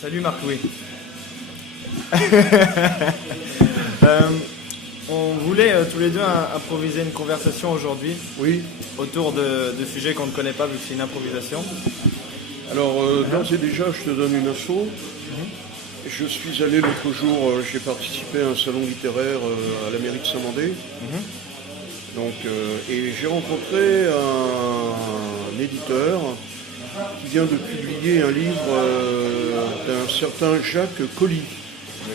Salut Marc-Louis. On voulait tous les deux improviser une conversation aujourd'hui. Oui. Autour de sujets qu'on ne connaît pas vu que c'est une improvisation. Alors, d'ores et déjà, je te donne une info. Je suis allé l'autre jour, j'ai participé à un salon littéraire à la mairie de Saint-Mandé. Donc, et j'ai rencontré un éditeur qui vient de publier un livre d'un certain Jacques Colli.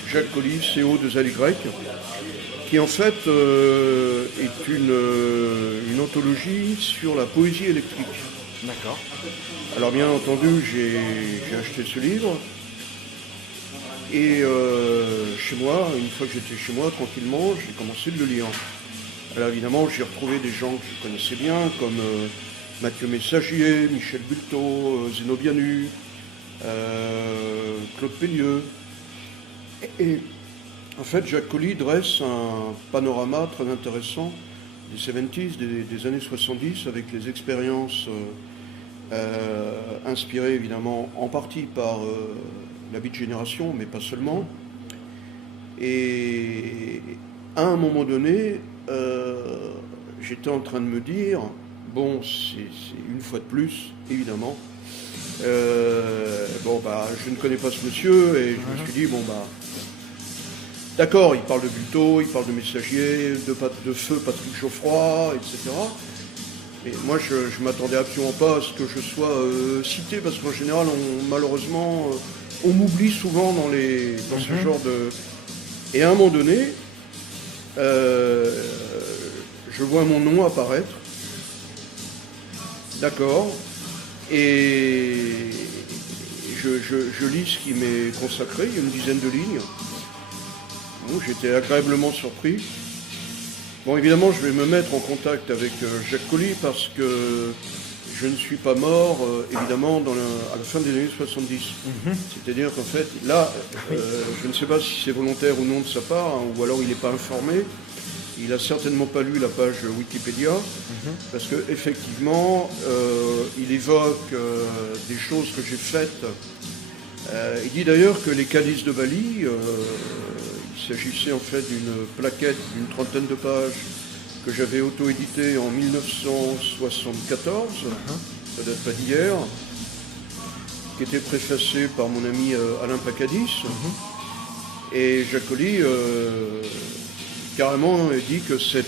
Jacques Colli, CO2LY, qui en fait est une anthologie sur la poésie électrique. D'accord. Alors bien entendu, j'ai acheté ce livre. Et chez moi, une fois que j'étais chez moi, tranquillement, j'ai commencé de le lire. Alors évidemment, j'ai retrouvé des gens que je connaissais bien, comme Mathieu Messagier, Michel Bulto, Zenobia Nu, Claude Pellieu. Et en fait, Jacques Colli dresse un panorama très intéressant des 70s, des années 70, avec les expériences inspirées évidemment en partie par la Beat Génération, mais pas seulement. Et à un moment donné, j'étais en train de me dire, bon, c'est une fois de plus, évidemment. Je ne connais pas ce monsieur, et je me suis dit, d'accord, il parle de Bulto, il parle de Messagier, de Feu Patrick Geoffroy, etc. Mais moi, je ne m'attendais absolument pas à ce que je sois cité, parce qu'en général, malheureusement, on m'oublie souvent dans ce genre de... Et à un moment donné, je vois mon nom apparaître. D'accord. Et je lis ce qui m'est consacré, il y a une dizaine de lignes. Bon, j'étais agréablement surpris. Bon, évidemment, je vais me mettre en contact avec Jacques Colli parce que je ne suis pas mort, évidemment, à la fin des années 70. C'est-à-dire qu'en fait, là, je ne sais pas si c'est volontaire ou non de sa part, hein, ou alors il n'est pas informé. Il n'a certainement pas lu la page Wikipédia, parce qu'effectivement, il évoque des choses que j'ai faites. Il dit d'ailleurs que les Calices de Bali, il s'agissait en fait d'une plaquette d'une trentaine de pages que j'avais auto-éditée en 1974, ça date pas d'hier, qui était préfacée par mon ami Alain Pacadis. Et Jacques Colli carrément dit que ce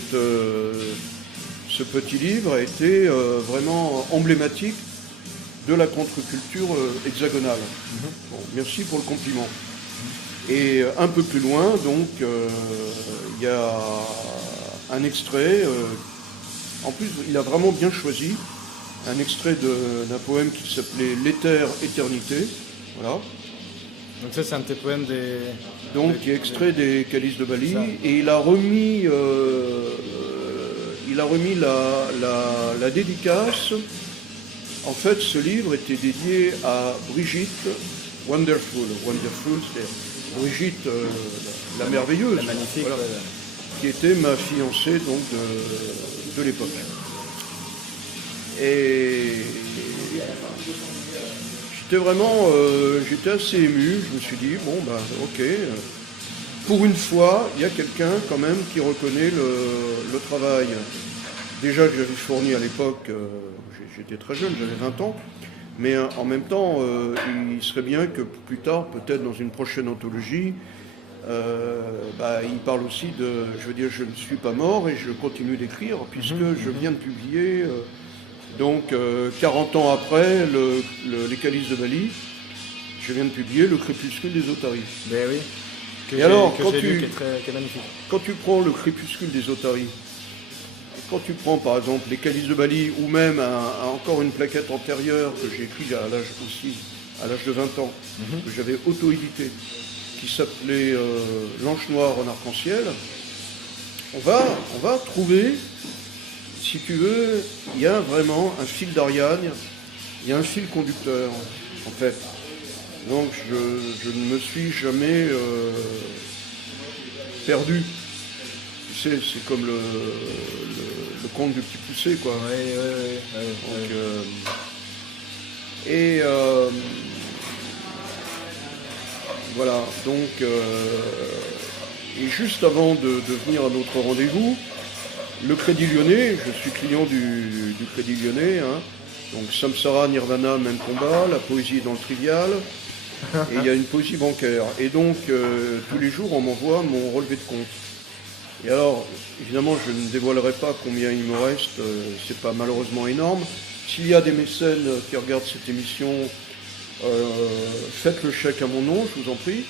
petit livre a été vraiment emblématique de la contre-culture hexagonale. Bon, merci pour le compliment. Et un peu plus loin, donc, il y a un extrait, en plus il a vraiment bien choisi, un extrait d'un poème qui s'appelait L'éther éternité, voilà. Donc ça c'est un de tes poèmes des... Donc qui est extrait des Calices de Bali, et il a remis la dédicace. En fait, ce livre était dédié à Brigitte Wonderful, c'est Brigitte la merveilleuse, la magnifique, voilà, qui était ma fiancée donc de l'époque. Et j'étais assez ému. Je me suis dit ok. Pour une fois, il y a quelqu'un quand même qui reconnaît le travail. Déjà que j'avais fourni à l'époque, j'étais très jeune, j'avais 20 ans, mais en même temps, il serait bien que plus tard, peut-être dans une prochaine anthologie, il parle aussi je ne suis pas mort et je continue d'écrire, puisque je viens de publier, 40 ans après, les Calices de Bali, je viens de publier Le Crépuscule des Otaries. Ben oui. Et alors, qui est magnifique. Quand tu prends Le Crépuscule des Otaries, quand tu prends par exemple les Calices de Bali, ou même encore une plaquette antérieure que j'ai écrite à l'âge de 20 ans, que j'avais auto-édité, qui s'appelait L'Anche Noire en arc-en-ciel, on va trouver, si tu veux, il y a vraiment un fil d'Ariane, il y a un fil conducteur, en fait. Donc je ne me suis jamais perdu. Tu sais, c'est comme le conte du Petit Poucet, quoi. Oui. Donc, Voilà, donc, et juste avant de venir à notre rendez-vous, le Crédit Lyonnais, je suis client du Crédit Lyonnais, hein, donc Samsara, Nirvana, même combat, la poésie est dans le trivial, et il y a une poésie bancaire. Et donc, tous les jours, on m'envoie mon relevé de compte. Et alors, évidemment, je ne dévoilerai pas combien il me reste, c'est pas malheureusement énorme. S'il y a des mécènes qui regardent cette émission, faites le chèque à mon nom, je vous en prie.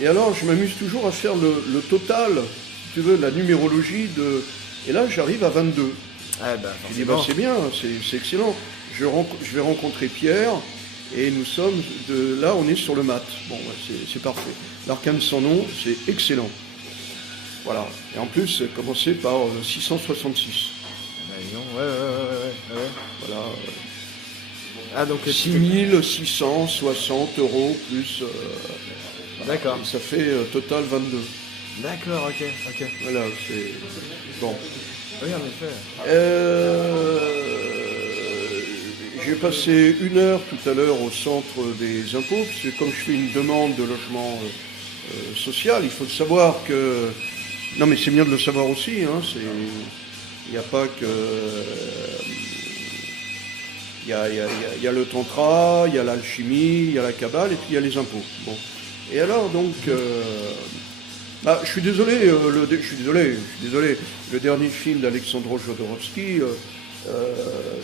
Et alors, je m'amuse toujours à faire le total, si tu veux, la numérologie de... Et là, j'arrive à 22. Ah ben, Je dis, bah, c'est bien, c'est excellent. Je vais rencontrer Pierre, et nous sommes, là, on est sur le mat. Bon, c'est parfait. L'arcane sans nom, c'est excellent. Voilà. Et en plus, c'est commencé par 666. Ouais. Voilà. Ah, donc 6660 € plus. D'accord. Et ça fait total 22. D'accord, ok. Voilà, c'est. Bon. Oui, en effet. J'ai passé 1 heure tout à l'heure au centre des impôts, parce que comme je fais une demande de logement social, il faut savoir que... Non mais c'est bien de le savoir aussi, hein, il n'y a pas que... Il y a le tantra, il y a l'alchimie, il y a la kabbale, et puis il y a les impôts. Bon. Et alors donc... je suis désolé, le dernier film d'Alexandre Jodorowsky...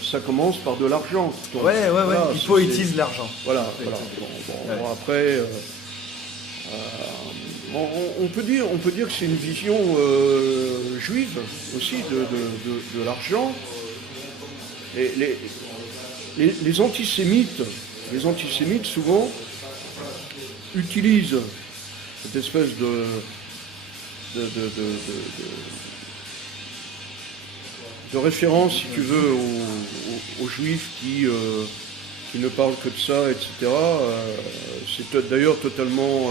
ça commence par de l'argent. Donc, ouais, voilà, il poétise l'argent. Voilà. Bon, après, on peut dire que c'est une vision juive aussi de l'argent. Et les antisémites souvent utilisent cette espèce de référence, si tu veux, aux juifs qui ne parlent que de ça, etc. C'est d'ailleurs totalement...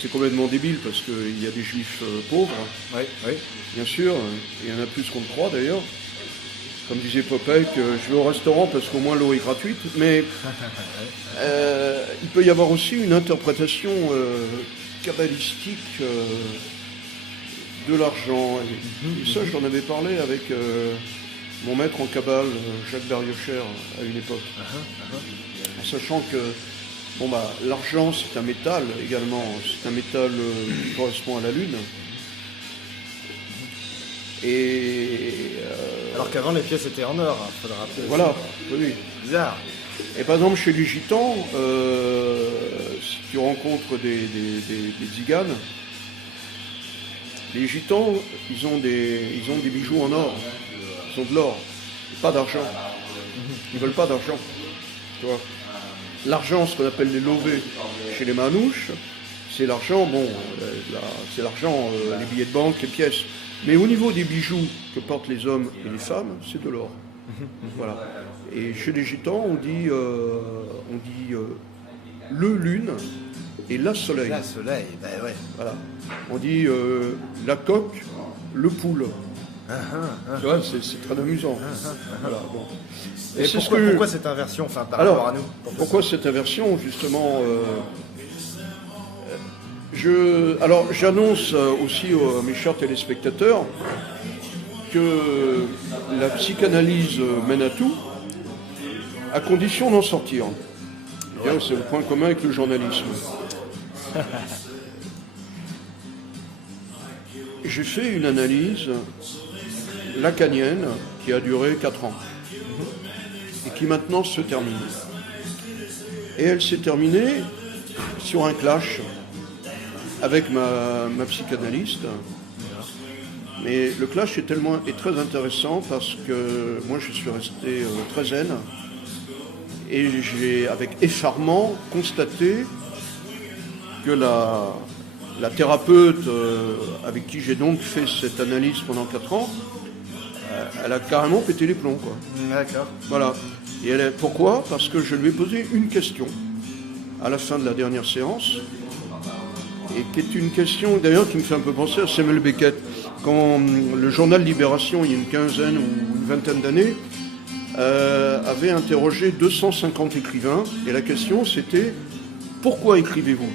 c'est complètement débile parce qu'il y a des juifs pauvres, Oui. bien sûr, il y en a plus qu'on ne croit d'ailleurs. Comme disait Popeye, que je vais au restaurant parce qu'au moins l'eau est gratuite, mais il peut y avoir aussi une interprétation kabbalistique de l'argent. Et ça, j'en avais parlé avec mon maître en Kabbale, Jacques Dariocher, à une époque. En sachant que l'argent, c'est un métal également. C'est un métal qui correspond à la Lune. Et... Alors qu'avant, les pièces étaient en or, il faudra rappeler. Voilà, oui. Bizarre. Et par exemple, chez les Gitans, si tu rencontres des tziganes, les Gitans, ils ont des bijoux en or. Ils ont de l'or, pas d'argent. Ils veulent pas d'argent. Tu vois. L'argent, ce qu'on appelle les lovés chez les manouches, c'est l'argent, c'est l'argent, les billets de banque, les pièces. Mais au niveau des bijoux que portent les hommes et les femmes, c'est de l'or. Voilà. Et chez les Gitans, on dit le lune et la soleil. La soleil, ben ouais. Voilà. On dit la coque, le poule. Tu vois, c'est très amusant. Voilà, bon. Et pourquoi cette inversion, enfin, par rapport à nous? Pourquoi cette inversion, justement Alors, j'annonce aussi à mes chers téléspectateurs que la psychanalyse mène à tout, à condition d'en sortir. Ouais. C'est le point commun avec le journalisme. J'ai fait une analyse lacanienne qui a duré 4 ans et qui maintenant se termine. Et elle s'est terminée sur un clash avec ma psychanalyste. Mais le clash est très intéressant parce que moi je suis resté très zen et j'ai avec effarement constaté que la thérapeute avec qui j'ai donc fait cette analyse pendant 4 ans, elle a carrément pété les plombs, quoi. D'accord. Voilà. Et pourquoi ? Parce que je lui ai posé une question à la fin de la dernière séance, et qui est une question d'ailleurs qui me fait un peu penser à Samuel Beckett. Quand le journal Libération, il y a une quinzaine ou une vingtaine d'années, avait interrogé 250 écrivains, et la question c'était pourquoi écrivez-vous?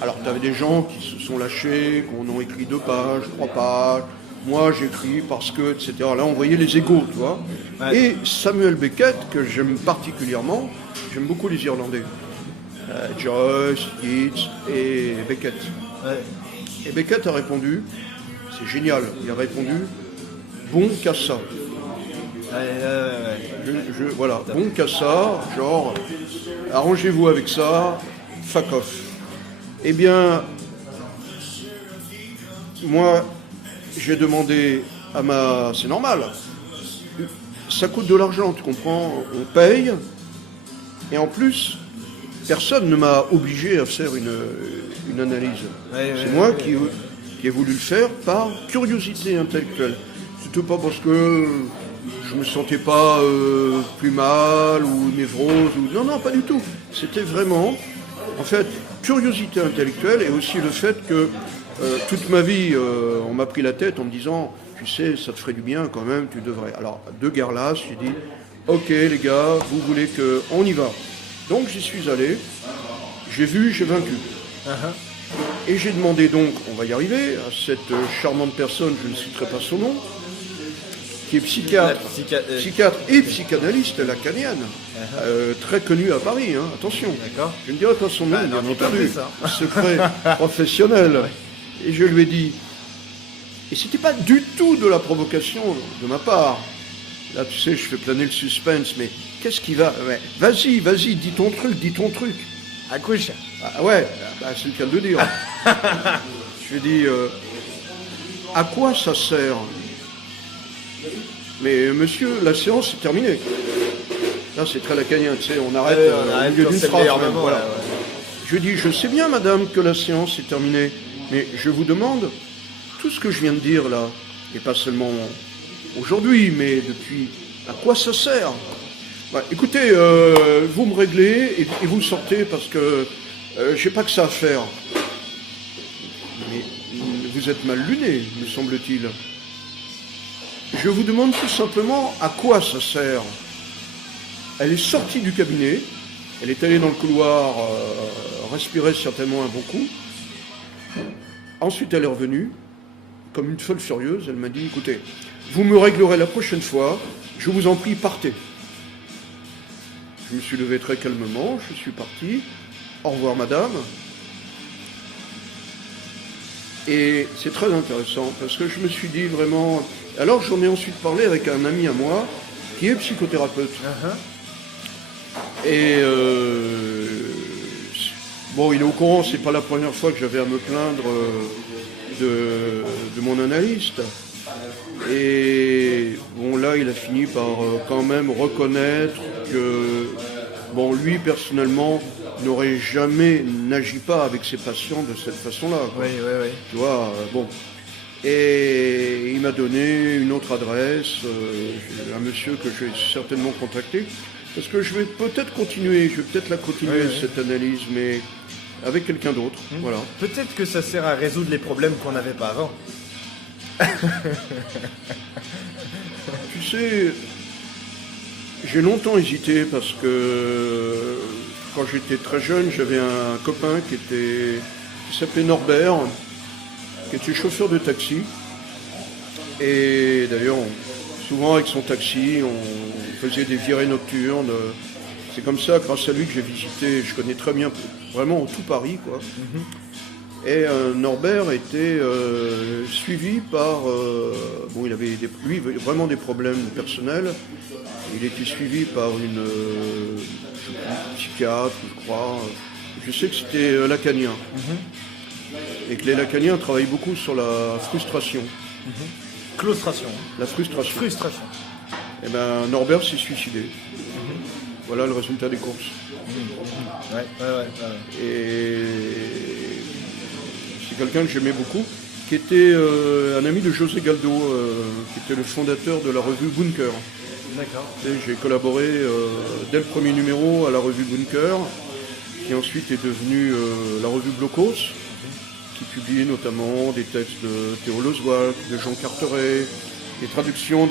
Alors, tu avais des gens qui se sont lâchés, qu'on en écrit 2 pages, 3 pages. Moi, j'écris parce que, etc. Là, on voyait les égos, tu vois. Ouais. Et Samuel Beckett, que j'aime particulièrement, j'aime beaucoup les Irlandais. Joyce, Yeats et Beckett. Ouais. Et Beckett a répondu, c'est génial, il a répondu, bon qu'à ça. Voilà, bon qu'à ça, genre, arrangez-vous avec ça, fuck off. Eh bien, moi, j'ai demandé à ma... C'est normal. Ça coûte de l'argent, tu comprends? On paye. Et en plus, personne ne m'a obligé à faire une analyse. C'est moi qui ai voulu le faire par curiosité intellectuelle. C'était pas parce que je me sentais pas plus mal ou névrose. Non, pas du tout. C'était vraiment, en fait, curiosité intellectuelle et aussi le fait que toute ma vie, on m'a pris la tête en me disant, tu sais, ça te ferait du bien quand même, tu devrais. Alors, de guerre là, j'ai dit, ok les gars, vous voulez qu'on y va. Donc j'y suis allé, j'ai vu, j'ai vaincu. Et j'ai demandé donc, on va y arriver, à cette charmante personne, je ne citerai pas son nom, qui est psychiatre et psychanalyste lacanienne, très connue à Paris, hein, attention. D'accord. Je ne dirai pas son nom, bien entendu, ça. secret professionnel. Et je lui ai dit, et c'était pas du tout de la provocation de ma part. Là, tu sais, je fais planer le suspense, mais qu'est-ce qui va? Ouais. Vas-y, dis ton truc. Accouche. Ah ouais, bah, c'est le cas de le dire. Je lui ai dit, à quoi ça sert? Mais monsieur, la séance est terminée. Là, c'est très lacanien, tu sais, on arrête au milieu d'une phrase. Voilà. Je lui ai dit, je sais bien, madame, que la séance est terminée, mais je vous demande, tout ce que je viens de dire là, et pas seulement aujourd'hui, mais depuis, à quoi ça sert? Bah, écoutez, vous me réglez et vous sortez parce que j'ai pas que ça à faire. Mais vous êtes mal luné, me semble-t-il. Je vous demande tout simplement à quoi ça sert. Elle est sortie du cabinet, elle est allée dans le couloir respirer certainement un bon coup. Ensuite, elle est revenue, comme une folle furieuse, elle m'a dit, écoutez, vous me réglerez la prochaine fois, je vous en prie, partez. Je me suis levé très calmement, je suis parti. Au revoir, madame. Et c'est très intéressant, parce que je me suis dit vraiment... Alors, j'en ai ensuite parlé avec un ami à moi, qui est psychothérapeute. Et bon, il est au courant, c'est pas la première fois que j'avais à me plaindre de mon analyste. Et bon, là, il a fini par quand même reconnaître que, bon, lui, personnellement, n'agit pas avec ses patients de cette façon-là. Oui. Tu vois, bon. Et il m'a donné une autre adresse, un monsieur que je vais certainement contacter, parce que je vais peut-être la continuer, cette analyse, mais avec quelqu'un d'autre, voilà. Peut-être que ça sert à résoudre les problèmes qu'on n'avait pas avant. Tu sais, j'ai longtemps hésité parce que quand j'étais très jeune, j'avais un copain qui s'appelait Norbert, qui était chauffeur de taxi. Et d'ailleurs, souvent avec son taxi, on faisait des virées nocturnes. C'est comme ça, grâce à lui, que j'ai visité, je connais très bien, vraiment tout Paris, quoi. Et Norbert était suivi par... bon, il avait lui, vraiment des problèmes personnels. Il était suivi par une psychiatre, je crois. Je sais que c'était lacanien. Et que les lacaniens travaillent beaucoup sur la frustration. Claustration. La frustration. Frustration. Et bien, Norbert s'est suicidé. Voilà le résultat des courses. Ouais. Et c'est quelqu'un que j'aimais beaucoup, qui était un ami de José Galdo, qui était le fondateur de la revue Bunker. D'accord. J'ai collaboré dès le premier numéro à la revue Bunker, qui ensuite est devenue la revue Blocos, qui publiait notamment des textes de Théo Loswald, de Jean Carteret, des traductions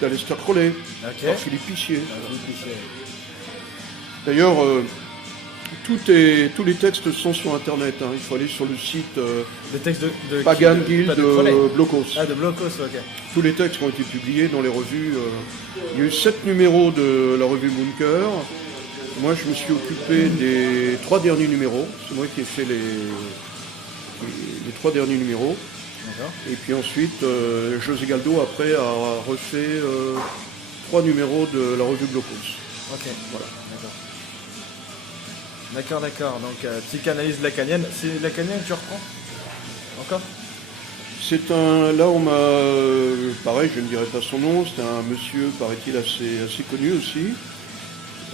d'Aleister Crowley, par Philippe Pichier. D'ailleurs, tous les textes sont sur Internet. Hein. Il faut aller sur le site Des textes de Pagan qui, Guild pas de Crowley. Blocos. Ah, de Blocos, ok. Tous les textes ont été publiés dans les revues. Il y a eu 7 numéros de la revue Bunker. Moi, je me suis occupé des 3 derniers numéros. C'est moi qui ai fait les 3 derniers numéros. D'accord. Et puis ensuite, José Galdo, après, a refait 3 numéros de la revue Blocos. Ok, voilà, d'accord. D'accord. Donc, psychanalyse lacanienne. C'est lacanienne que tu reprends encore? C'est un... Là, on m'a... pareil, je ne dirai pas son nom. C'est un monsieur, paraît-il, assez connu aussi.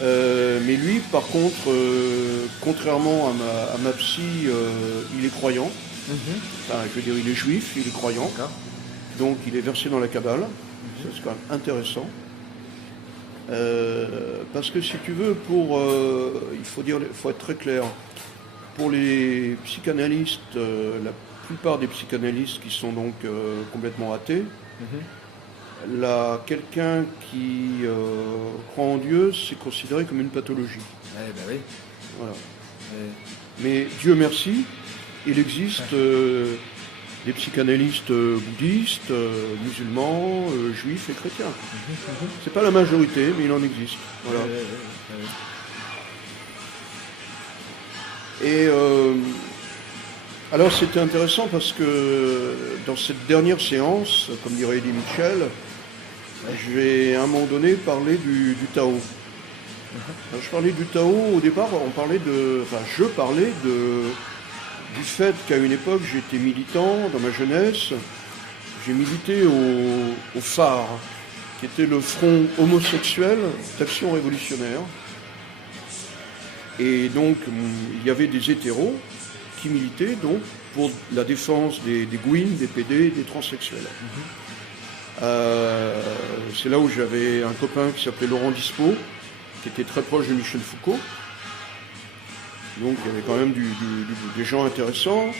Mais lui, par contre, contrairement à ma psy, il est croyant. Enfin, je veux dire, il est juif, il est croyant. Donc, il est versé dans la Kabbale. C'est quand même intéressant. Parce que si tu veux, il faut être très clair. Pour les psychanalystes, la plupart des psychanalystes qui sont donc complètement athées, quelqu'un qui croit en Dieu, c'est considéré comme une pathologie. Eh ben oui. Voilà. Mais Dieu merci, il existe des psychanalystes bouddhistes, musulmans, juifs et chrétiens. C'est pas la majorité, mais il en existe. Voilà. Et alors c'était intéressant parce que dans cette dernière séance, comme dirait Eddie Mitchell, je vais à un moment donné parler du Tao. Alors, je parlais du Tao, au départ, je parlais du fait qu'à une époque, j'étais militant dans ma jeunesse. J'ai milité au phare, qui était le front homosexuel d'Action révolutionnaire. Et donc, il y avait des hétéros qui militaient donc pour la défense des gouines, des PD, des transsexuels. C'est là où j'avais un copain qui s'appelait Laurent Dispo, qui était très proche de Michel Foucault. Donc il y avait quand même des gens intéressants.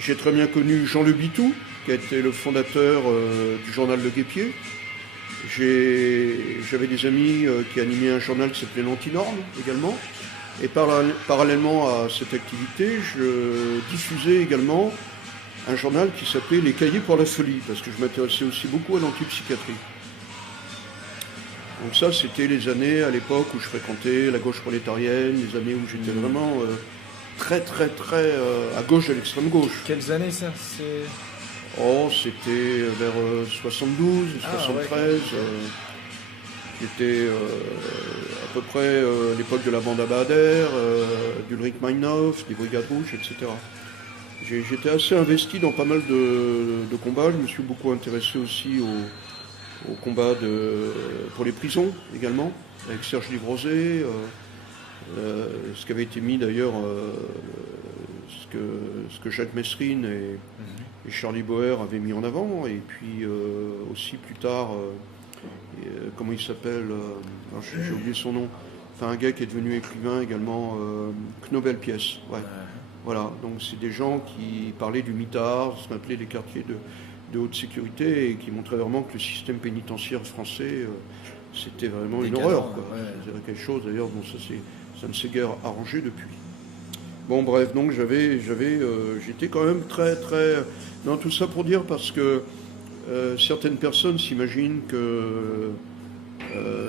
J'ai très bien connu Jean Le Bitou, qui a été le fondateur du journal Le Guêpier. J'avais des amis qui animaient un journal qui s'appelait l'Antinorme également. Et parallèlement à cette activité, je diffusais également un journal qui s'appelait Les Cahiers pour la Folie, parce que je m'intéressais aussi beaucoup à l'antipsychiatrie. Donc ça, c'était les années à l'époque où je fréquentais la gauche prolétarienne, les années où j'étais vraiment très à gauche de l'extrême gauche. Quelles années ça? C'était vers 72, 73. J'étais à peu près l'époque de la bande Abadère, d'Ulrich Meinhof, des Brigades Rouges, etc. J'étais assez investi dans pas mal de combats. Je me suis beaucoup intéressé aussi au combat pour les prisons également, avec Serge Livrosé, ce qui avait été mis d'ailleurs, ce que Jacques Messrine et Charlie Boer avaient mis en avant, et puis aussi plus tard, comment il s'appelle, j'ai oublié son nom, enfin un gars qui est devenu écrivain également, Knobel Pièce, ouais. Voilà, donc c'est des gens qui parlaient du mitard, ce qu'on appelait les quartiers de haute sécurité, et qui montraient vraiment que le système pénitentiaire français, c'était vraiment une horreur, quoi. Ouais. C'était quelque chose d'ailleurs dont ça ne s'est guère arrangé depuis. Bon bref, donc j'étais quand même très... Non, tout ça pour dire parce que certaines personnes s'imaginent que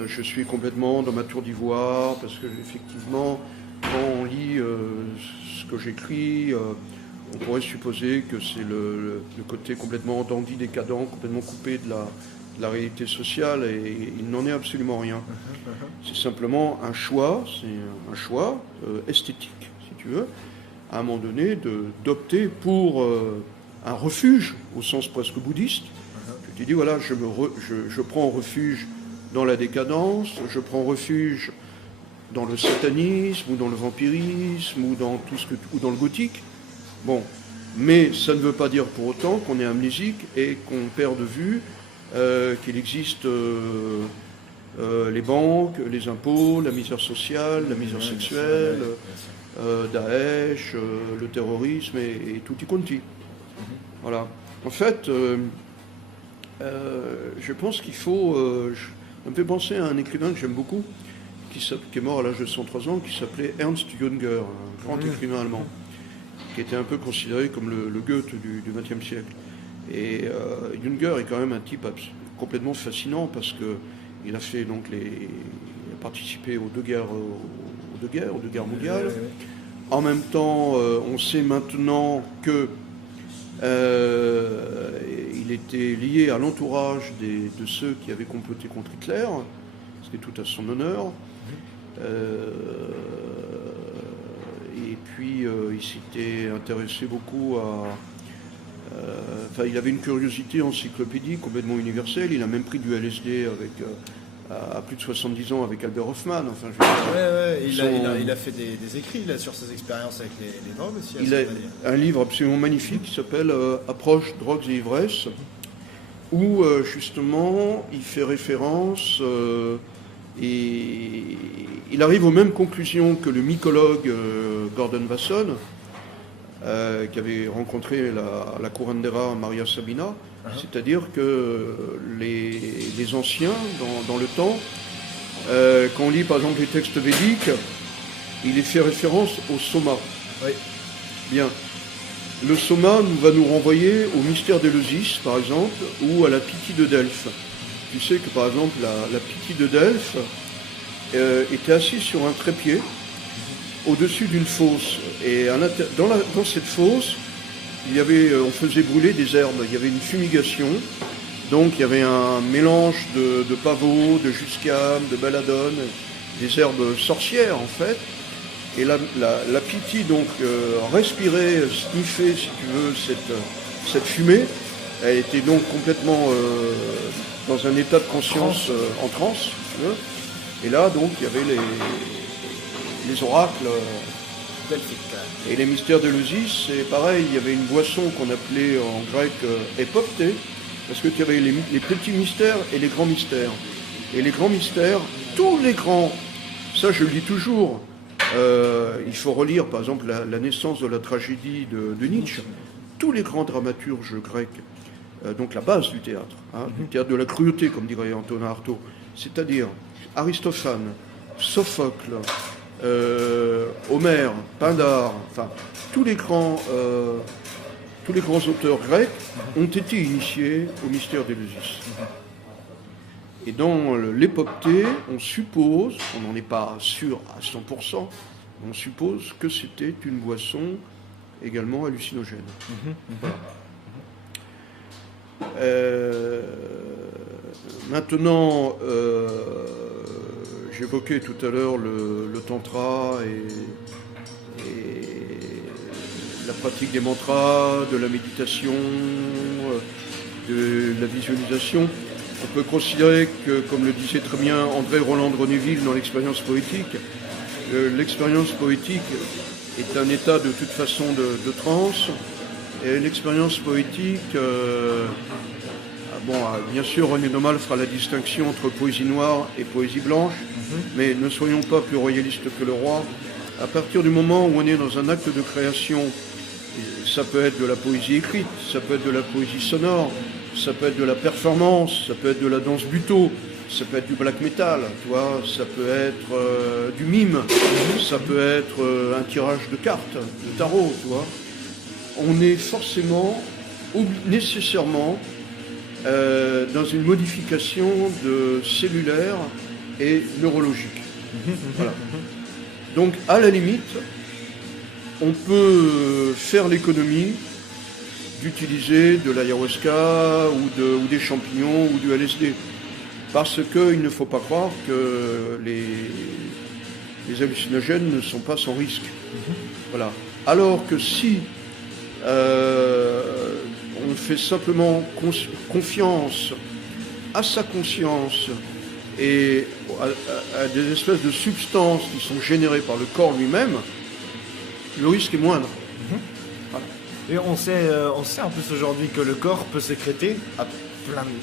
je suis complètement dans ma tour d'ivoire, parce que effectivement, quand on lit ce que j'écris, on pourrait supposer que c'est le côté complètement dandy, décadent, complètement coupé de la réalité sociale, et il n'en est absolument rien. C'est simplement un choix, esthétique, si tu veux, à un moment donné, d'opter pour un refuge, au sens presque bouddhiste. Je t'ai dit, voilà, je prends refuge dans la décadence, je prends refuge dans le satanisme, ou dans le vampirisme, ou dans dans le gothique. Bon, mais ça ne veut pas dire pour autant qu'on est amnésique et qu'on perd de vue qu'il existe les banques, les impôts, la misère sociale, la misère sexuelle, Daesh, le terrorisme et tutti quanti. Voilà. En fait, je pense qu'il faut... ça me fait penser à un écrivain que j'aime beaucoup, qui est mort à l'âge de 103 ans, qui s'appelait Ernst Jünger, un grand écrivain allemand, qui était un peu considéré comme le Goethe du XXe siècle. Et Jünger est quand même un type complètement fascinant parce que il a fait donc il a participé aux deux guerres mondiales. En même temps, on sait maintenant que il était lié à l'entourage de ceux qui avaient comploté contre Hitler. C'était tout à son honneur. Et puis, il s'était intéressé beaucoup il avait une curiosité encyclopédique complètement universelle. Il a même pris du LSD à plus de 70 ans avec Albert Hoffman. Enfin, il a fait des écrits là, sur ses expériences avec les drogues aussi. Il a un livre absolument magnifique qui s'appelle Approche, drogues et ivresse, où justement il fait référence et il arrive aux mêmes conclusions que le mycologue Gordon Wasson, qui avait rencontré la curandera Maria Sabina, c'est-à-dire que les anciens, dans le temps, quand on lit par exemple les textes védiques, il est fait référence au soma. Oui. Bien. Le soma va nous renvoyer au mystère d'Éleusis, par exemple, ou à la Pythie de Delphes. Tu sais que par exemple la Pythie de Delphes était assise sur un trépied au-dessus d'une fosse. Et dans cette fosse, on faisait brûler des herbes. Il y avait une fumigation. Donc il y avait un mélange de pavot, de jusquiame, de belladone, des herbes sorcières en fait. Et la Pythie donc respirait, sniffait si tu veux cette fumée. Elle était donc complètement dans un état de conscience en transe. Tu veux. Et là donc il y avait les oracles et les mystères d'Éleusis. C'est pareil, il y avait une boisson qu'on appelait en grec épopté, parce que tu avais les petits mystères et les grands mystères. Et les grands mystères, tous les grands, ça je le dis toujours, il faut relire par exemple la naissance de la tragédie de Nietzsche. Tous les grands dramaturges grecs, donc la base du théâtre de la cruauté comme dirait Antonin Artaud, c'est-à-dire Aristophane, Sophocle, Homère, Pindare, enfin tous les grands auteurs grecs ont été initiés au mystère d'Éleusis. Et dans l'époptée, on suppose, on n'en est pas sûr à 100%, on suppose que c'était une boisson également hallucinogène. Voilà. Maintenant, j'évoquais tout à l'heure le tantra et la pratique des mantras, de la méditation, de la visualisation. On peut considérer que, comme le disait très bien André Roland de Renéville dans l'expérience poétique, l'expérience poétique est un état de toute façon de transe. Et l'expérience poétique, bien sûr René Daumal fera la distinction entre poésie noire et poésie blanche, mais ne soyons pas plus royalistes que le roi. À partir du moment où on est dans un acte de création, ça peut être de la poésie écrite, ça peut être de la poésie sonore, ça peut être de la performance, ça peut être de la danse buto, ça peut être du black metal, tu vois, ça peut être du mime, ça peut être un tirage de cartes, de tarot, tu vois. On est forcément, nécessairement, dans une modification cellulaire et neurologique. Voilà. Donc, à la limite, on peut faire l'économie d'utiliser de l'ayahuasca ou des champignons ou du LSD. Parce qu'il ne faut pas croire que les hallucinogènes ne sont pas sans risque. Voilà. Alors que si on fait simplement confiance à sa conscience et à des espèces de substances qui sont générées par le corps lui-même, le risque est moindre. Voilà. Et on sait en plus aujourd'hui que le corps peut sécréter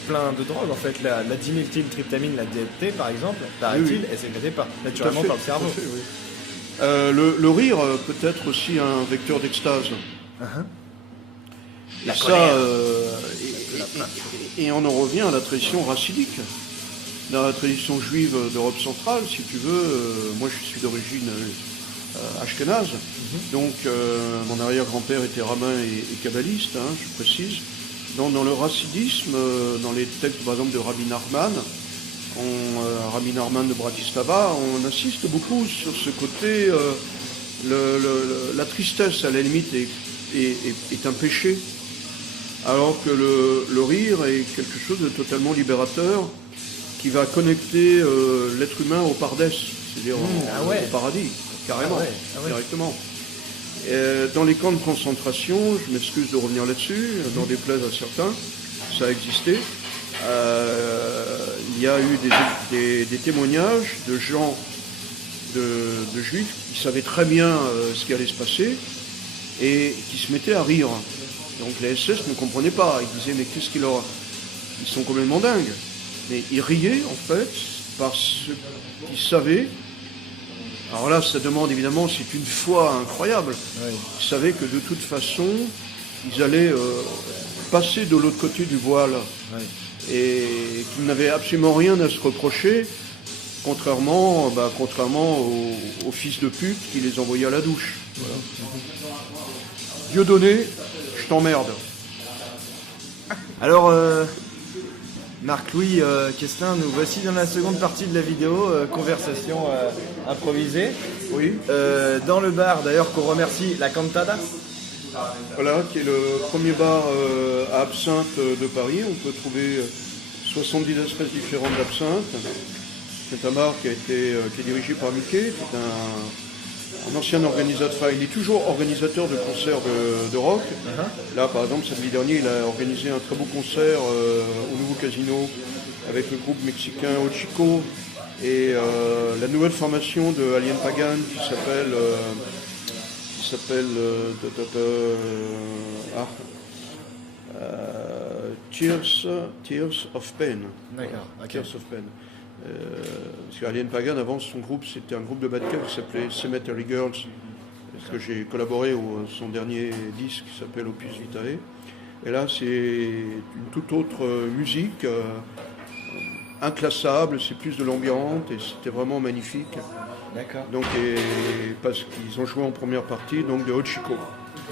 plein de drogues. En fait, la dimethyltryptamine, la DMT par exemple, paraît-il, est sécrétée naturellement par le cerveau. Fait, oui. Le rire peut être aussi un vecteur d'extase. Et on en revient à la tradition racidique. dans la tradition juive d'Europe centrale, si tu veux. Moi, je suis d'origine ashkénaze, donc mon arrière-grand-père était rabbin et kabbaliste, hein, je précise. Dans le rassidisme, dans les textes par exemple de Rabbi Nachman, Rabbi Nachman de Bratislava, on insiste beaucoup sur ce côté, la tristesse à la limite est un péché, alors que le rire est quelque chose de totalement libérateur qui va connecter l'être humain au paradis, c'est-à-dire au paradis, carrément, directement. Dans les camps de concentration, je m'excuse de revenir là-dessus, n'en déplaise à certains, ça a existé. Il y a eu des témoignages de gens, de juifs, qui savaient très bien ce qui allait se passer et qui se mettaient à rire. Donc les SS ne comprenaient pas, ils disaient mais qu'est-ce qu'ils leur... Ils sont complètement dingues. Mais ils riaient en fait parce qu'ils savaient. Alors là, ça demande évidemment, c'est une foi incroyable. Oui. Ils savaient que de toute façon, ils allaient passer de l'autre côté du voile. Oui. Et qu'ils n'avaient absolument rien à se reprocher, contrairement aux fils de pute qui les envoyaient à la douche. Voilà. Dieudonné, je t'emmerde. Alors, Marc-Louis Questelin, nous voici dans la seconde partie de la vidéo, conversation improvisée. Oui. Dans le bar, d'ailleurs, qu'on remercie, la Cantada. Voilà, qui est le premier bar à absinthe de Paris. On peut trouver 70 espèces différentes d'absinthe. C'est un bar qui est dirigé par Mickey, qui est un ancien organisateur, enfin il est toujours organisateur de concerts de rock. Là par exemple samedi dernier il a organisé un très beau concert au nouveau casino avec le groupe mexicain Ochico et la nouvelle formation de Alien Pagan qui s'appelle Tears of Pain. D'accord. Okay. Tears of Pain. Parce qu'Alien Pagan, avant son groupe, c'était un groupe de Batcave qui s'appelait Cemetery Girls, parce que j'ai collaboré à son dernier disque qui s'appelle Opus Vitae. Et là, c'est une toute autre musique, inclassable, c'est plus de l'ambiance, et c'était vraiment magnifique. D'accord. Donc, parce qu'ils ont joué en première partie donc de Ochico.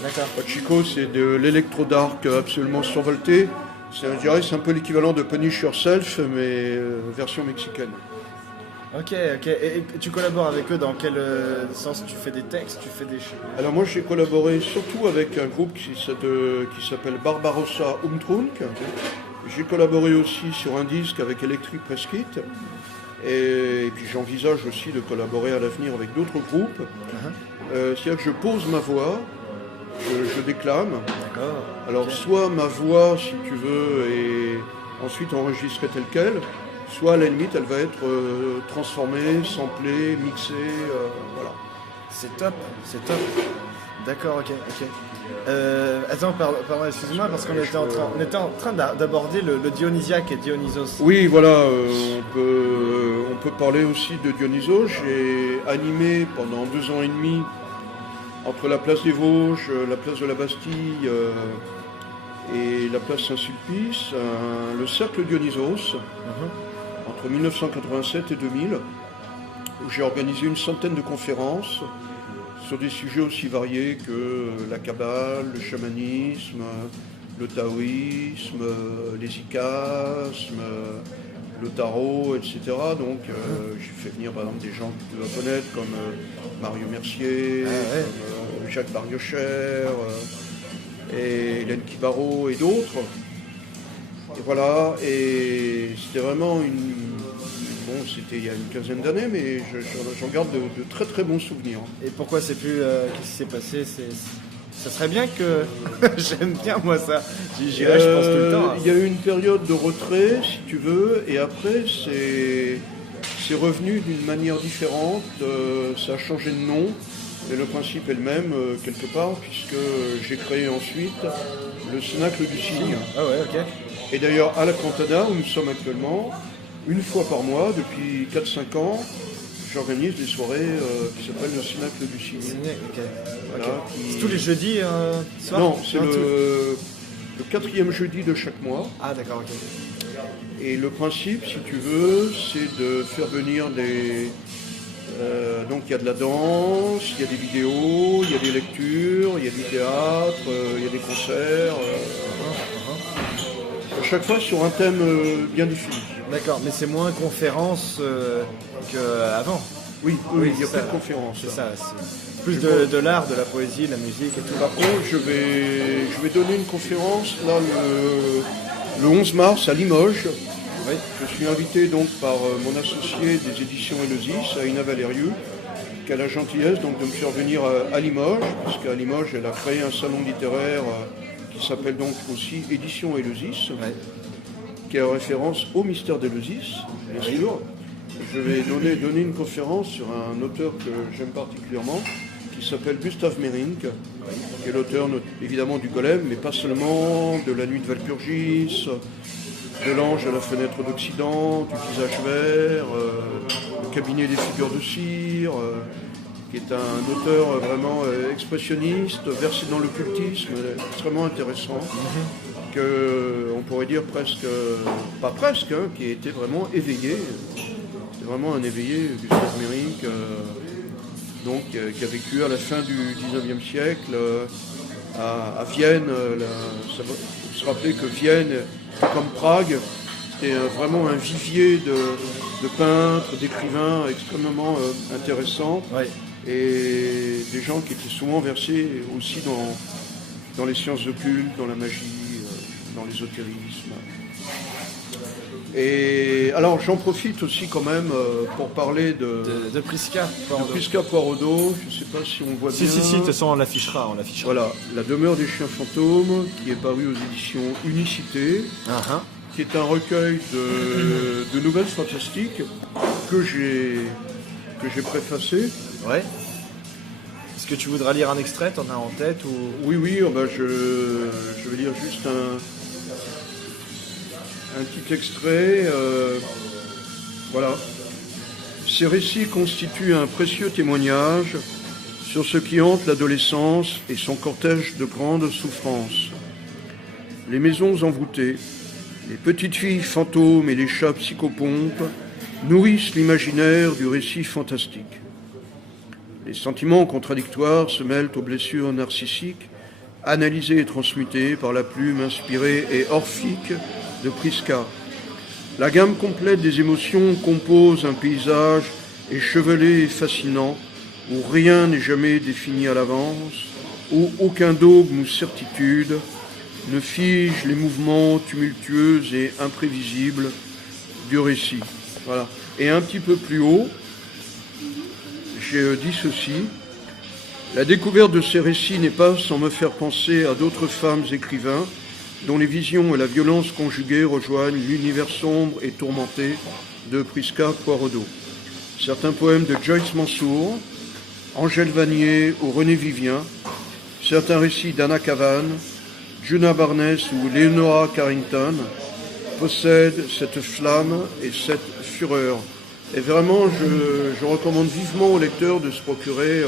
D'accord. Ochico, c'est de l'électro-dark absolument survolté. Je dirais c'est un peu l'équivalent de Punish Yourself, mais version mexicaine. Ok. Et tu collabores avec eux dans quel sens? Tu fais des textes, tu fais des... Alors moi j'ai collaboré surtout avec un groupe qui s'appelle Barbarossa Umtrunk. J'ai collaboré aussi sur un disque avec Electric Press Kit. Et puis j'envisage aussi de collaborer à l'avenir avec d'autres groupes. C'est-à-dire que je pose ma voix. Je déclame. D'accord. Alors soit ma voix, si tu veux, est ensuite enregistrée telle qu'elle, soit à la limite elle va être transformée, samplée, mixée, voilà. C'est top. D'accord, ok. Attends, pardon, excuse-moi, parce qu'on était en train d'aborder le dionysiaque et Dionysos. Oui, voilà, on peut parler aussi de Dionysos. J'ai animé pendant 2 ans et demi entre la place des Vosges, la place de la Bastille et la place Saint-Sulpice, le cercle Dionysos, entre 1987 et 2000, où j'ai organisé une centaine de conférences sur des sujets aussi variés que la Kabbale, le chamanisme, le taoïsme, les icasmes, le tarot, etc. Donc j'ai fait venir par exemple des gens que tu dois connaître comme Mario Mercier, comme Jacques Bariocher, et Hélène Kibaro et d'autres. Et voilà, et c'était vraiment c'était il y a une quinzaine d'années, mais j'en garde de très très bons souvenirs. Et pourquoi c'est plus... qu'est-ce qui s'est passé? Ça serait bien que... J'aime bien moi ça. J'irai, je pense, tout le temps. Il y a eu une période de retrait, si tu veux, et après c'est revenu d'une manière différente. Ça a changé de nom, mais le principe est le même quelque part, puisque j'ai créé ensuite le Cénacle du Cygne. Ah ouais, ok. Et d'ailleurs à la Cantada, où nous sommes actuellement, une fois par mois, depuis 4-5 ans, j'organise des soirées qui s'appellent le Cénacle du Cygne. Okay. Voilà, c'est tous les jeudis soir? Non, c'est le 4e jeudi de chaque mois. Ah d'accord, ok. Et le principe, si tu veux, c'est de faire venir des... donc il y a de la danse, il y a des vidéos, il y a des lectures, il y a du théâtre, il y a des concerts. À chaque fois sur un thème bien défini. D'accord, mais c'est moins conférence qu'avant. Oui, il y a plus de conférences. C'est ça, c'est plus de l'art, de la poésie, de la musique et tout. Par contre, je vais donner une conférence là, le 11 mars à Limoges. Oui. Je suis invité donc par mon associé des éditions Eleusis, Aïna Valérieux, qui a la gentillesse donc, de me faire venir à Limoges, parce qu'à Limoges, elle a créé un salon littéraire qui s'appelle donc aussi Éditions Eleusis, qui est en référence au mystère d'Eleusis, bien sûr. Je vais donner une conférence sur un auteur que j'aime particulièrement, qui s'appelle Gustave Meyrink, qui est l'auteur évidemment du Golem, mais pas seulement, de La Nuit de Walpurgis, de L'Ange à la fenêtre d'Occident, du Visage vert, le Cabinet des figures de cire, qui est un auteur vraiment expressionniste, versé dans l'occultisme, extrêmement intéressant, on pourrait dire presque, pas presque, hein, qui a été vraiment éveillé. C'est vraiment un éveillé, Gustave Meyrink, qui a vécu à la fin du 19e siècle à Vienne. Il faut se rappeler que Vienne, comme Prague, c'était vraiment un vivier de peintres, d'écrivains extrêmement intéressants. Ouais. Et des gens qui étaient souvent versés aussi dans les sciences occultes, dans la magie, dans l'ésotérisme. Et alors j'en profite aussi quand même pour parler de Prisca Poiraudot. De Prisca Poiraudot, je ne sais pas si on voit bien. Si, de toute façon on l'affichera. Voilà, La demeure des chiens fantômes, qui est paru aux éditions Unicité, qui est un recueil de nouvelles fantastiques que j'ai préfacé. Ouais. Est-ce que tu voudras lire un extrait, t'en as en tête ou... Oui, je vais lire juste un petit extrait. Voilà. Ces récits constituent un précieux témoignage sur ce qui hante l'adolescence et son cortège de grandes souffrances. Les maisons envoûtées, les petites filles fantômes et les chats psychopompes nourrissent l'imaginaire du récit fantastique. Les sentiments contradictoires se mêlent aux blessures narcissiques, analysées et transmutées par la plume inspirée et orphique de Prisca. La gamme complète des émotions compose un paysage échevelé et fascinant, où rien n'est jamais défini à l'avance, où aucun dogme ou certitude ne fige les mouvements tumultueux et imprévisibles du récit. Voilà. Et un petit peu plus haut, j'ai dit ceci: la découverte de ces récits n'est pas sans me faire penser à d'autres femmes écrivains dont les visions et la violence conjuguée rejoignent l'univers sombre et tourmenté de Prisca Poiraudot. Certains poèmes de Joyce Mansour, Angèle Vanier ou René Vivien, certains récits d'Anna Kavan, Juna Barnes ou Leonora Carrington possèdent cette flamme et cette fureur. Et vraiment, je recommande vivement aux lecteurs de se procurer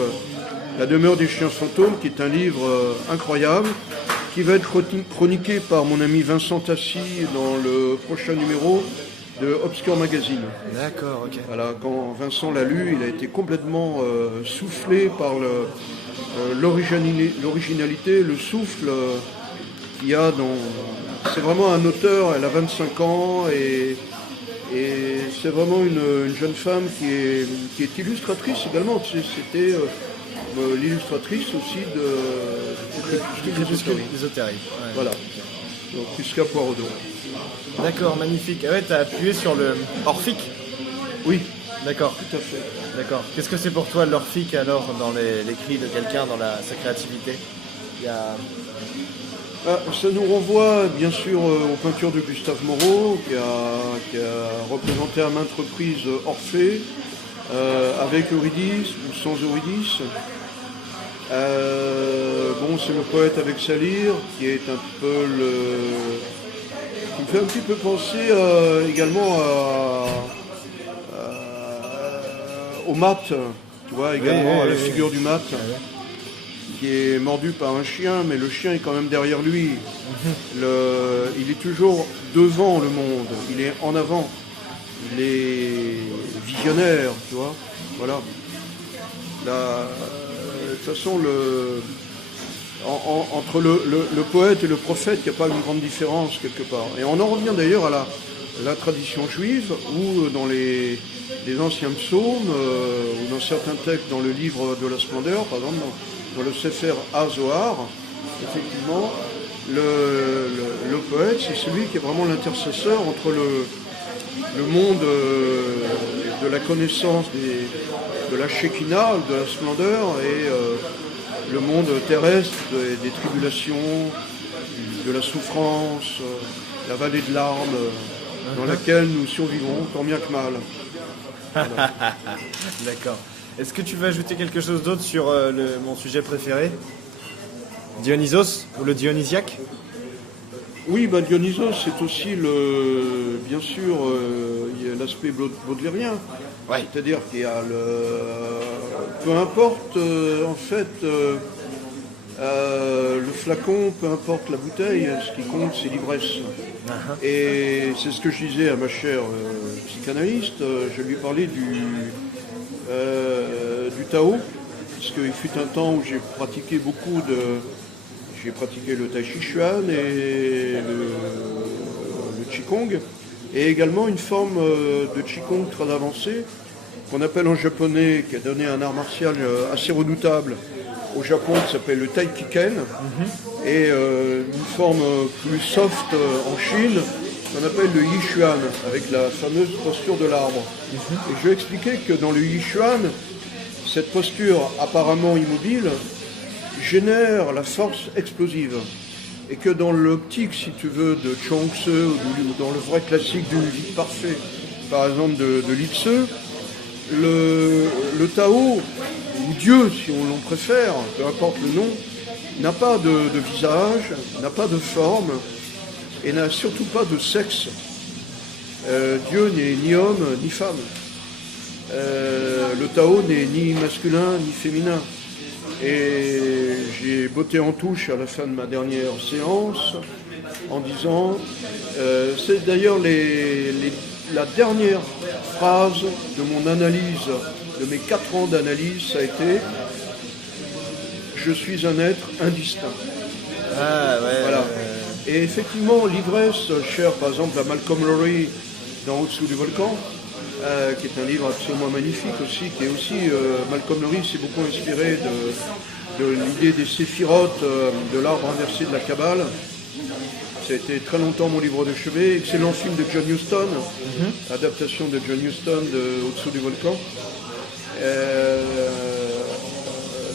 La demeure des chiens fantômes, qui est un livre incroyable, qui va être chroniqué par mon ami Vincent Tassi dans le prochain numéro de Obscure Magazine. D'accord, ok. Voilà, quand Vincent l'a lu, il a été complètement soufflé par l'originalité, le souffle qu'il y a dans... C'est vraiment un auteur, elle a 25 ans et c'est vraiment une jeune femme qui est illustratrice également. C'était l'illustratrice aussi de Crépuscule ésotérique. Ouais. Voilà. Donc Prisca Poiraudot. D'accord, magnifique. Ah ouais, t'as appuyé sur le orphique. Oui. D'accord. Tout à fait. D'accord. Qu'est-ce que c'est pour toi l'orphique alors dans l'écrit de quelqu'un, dans sa créativité? Ça nous renvoie bien sûr aux peintures de Gustave Moreau, qui a représenté à maintes reprises Orphée, avec Eurydice ou sans Eurydice. C'est le poète avec sa lyre, qui est un peu qui me fait un petit peu penser également au mat, tu vois, également à la figure du mat. qui est mordu par un chien, mais le chien est quand même derrière lui. Il est toujours devant le monde, il est en avant, il est visionnaire, tu vois. Voilà. De toute façon, entre le poète et le prophète, il n'y a pas une grande différence quelque part. Et on en revient d'ailleurs à la tradition juive, où dans les anciens psaumes, ou dans certains textes dans le livre de la splendeur, par exemple dans le Sefer HaZohar, effectivement, le poète, c'est celui qui est vraiment l'intercesseur entre le monde de la connaissance de la Shekinah, de la splendeur, et le monde terrestre des tribulations, de la souffrance, la vallée de larmes, dans laquelle nous survivons, tant bien que mal. Voilà. D'accord. Est-ce que tu veux ajouter quelque chose d'autre sur mon sujet préféré, Dionysos, ou le dionysiaque? Oui, Dionysos, c'est aussi bien sûr, il y a l'aspect baudelairien. Ouais. C'est-à-dire qu'il y a peu importe, en fait, le flacon, peu importe la bouteille, ce qui compte, c'est l'ivresse. Et c'est ce que je disais à ma chère psychanalyste. Je lui parlais du Tao, parce qu'il fut un temps où j'ai pratiqué j'ai pratiqué le Tai Chi Chuan et le Qigong, et également une forme de Qigong très avancée, qu'on appelle en japonais, qui a donné un art martial assez redoutable au Japon, qui s'appelle le Tai Kiken, et une forme plus soft en Chine, qu'on appelle le Yishuan, avec la fameuse posture de l'arbre. Et je vais expliquer que dans le Yishuan, cette posture apparemment immobile génère la force explosive. Et que dans l'optique, si tu veux, de Chuang Tzu, ou dans le vrai classique du vide parfait, par exemple de Li Tzu, le Tao, ou Dieu, si on l'en préfère, peu importe le nom, n'a pas de visage, n'a pas de forme, et n'a surtout pas de sexe. Dieu n'est ni homme, ni femme. Le Tao n'est ni masculin, ni féminin. Et j'ai botté en touche à la fin de ma dernière séance en disant, c'est d'ailleurs la dernière phrase de mon analyse, de mes 4 ans d'analyse, ça a été « Je suis un être indistinct ». Ah ouais. Voilà. Et effectivement, l'ivresse, chère par exemple à Malcolm Lowry dans Au-dessous du volcan, qui est un livre absolument magnifique aussi, qui est aussi, Malcolm Lowry s'est beaucoup inspiré de l'idée des séphirotes, de l'arbre inversé de la Kabbale. Ça a été très longtemps mon livre de chevet. Excellent film de John Huston, adaptation de John Huston de Au-dessous du volcan.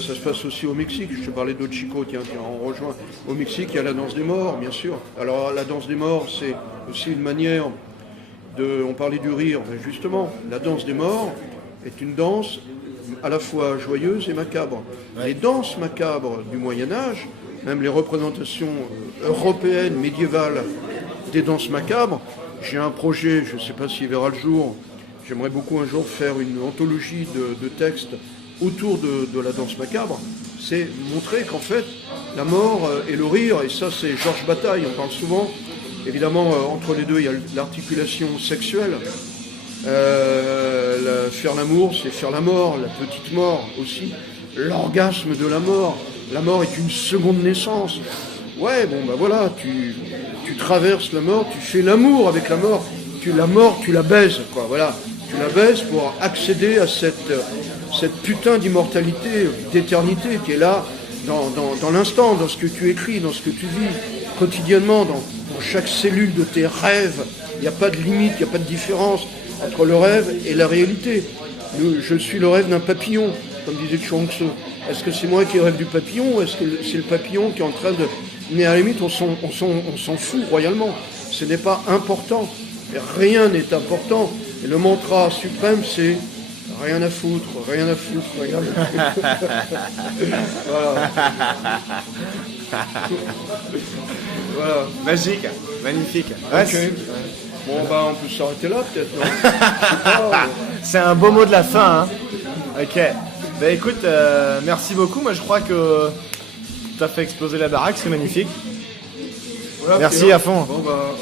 Ça se passe aussi au Mexique. Je te parlais d'Ochico, tiens, on rejoint. Au Mexique, il y a la danse des morts, bien sûr. Alors, la danse des morts, c'est aussi une manière on parlait du rire, mais justement, la danse des morts est une danse à la fois joyeuse et macabre. Ouais. Les danses macabres du Moyen-Âge, même les représentations européennes, médiévales des danses macabres, j'ai un projet, je ne sais pas s'il verra le jour, j'aimerais beaucoup un jour faire une anthologie de textes autour de la danse macabre, c'est montrer qu'en fait, la mort et le rire, et ça c'est Georges Bataille, on parle souvent, évidemment entre les deux il y a l'articulation sexuelle, faire l'amour c'est faire la mort, la petite mort aussi, l'orgasme de la mort est une seconde naissance, ouais bon bah voilà, tu traverses la mort, tu fais l'amour avec la mort, tu la baises quoi, voilà, tu la baises pour accéder à cette putain d'immortalité, d'éternité qui est là dans l'instant, dans ce que tu écris, dans ce que tu vis quotidiennement, dans chaque cellule de tes rêves. Il n'y a pas de limite, il n'y a pas de différence entre le rêve et la réalité. Je suis le rêve d'un papillon, comme disait Chuang Tzu. Est-ce que c'est moi qui rêve du papillon ou est-ce que c'est le papillon qui est en train de... Mais à la limite, on s'en fout royalement. Ce n'est pas important. Rien n'est important. Et le mantra suprême, c'est rien à foutre, rien à foutre, rien à foutre. Voilà. Voilà. Magique, magnifique. Ouais, okay. Bon, on peut s'arrêter là, peut-être, non? C'est un beau mot de la fin, hein. Ok. Bah écoute, merci beaucoup. Moi je crois que t'as fait exploser la baraque, c'est magnifique. Voilà, Merci Pierre. à fond. Bon, bah,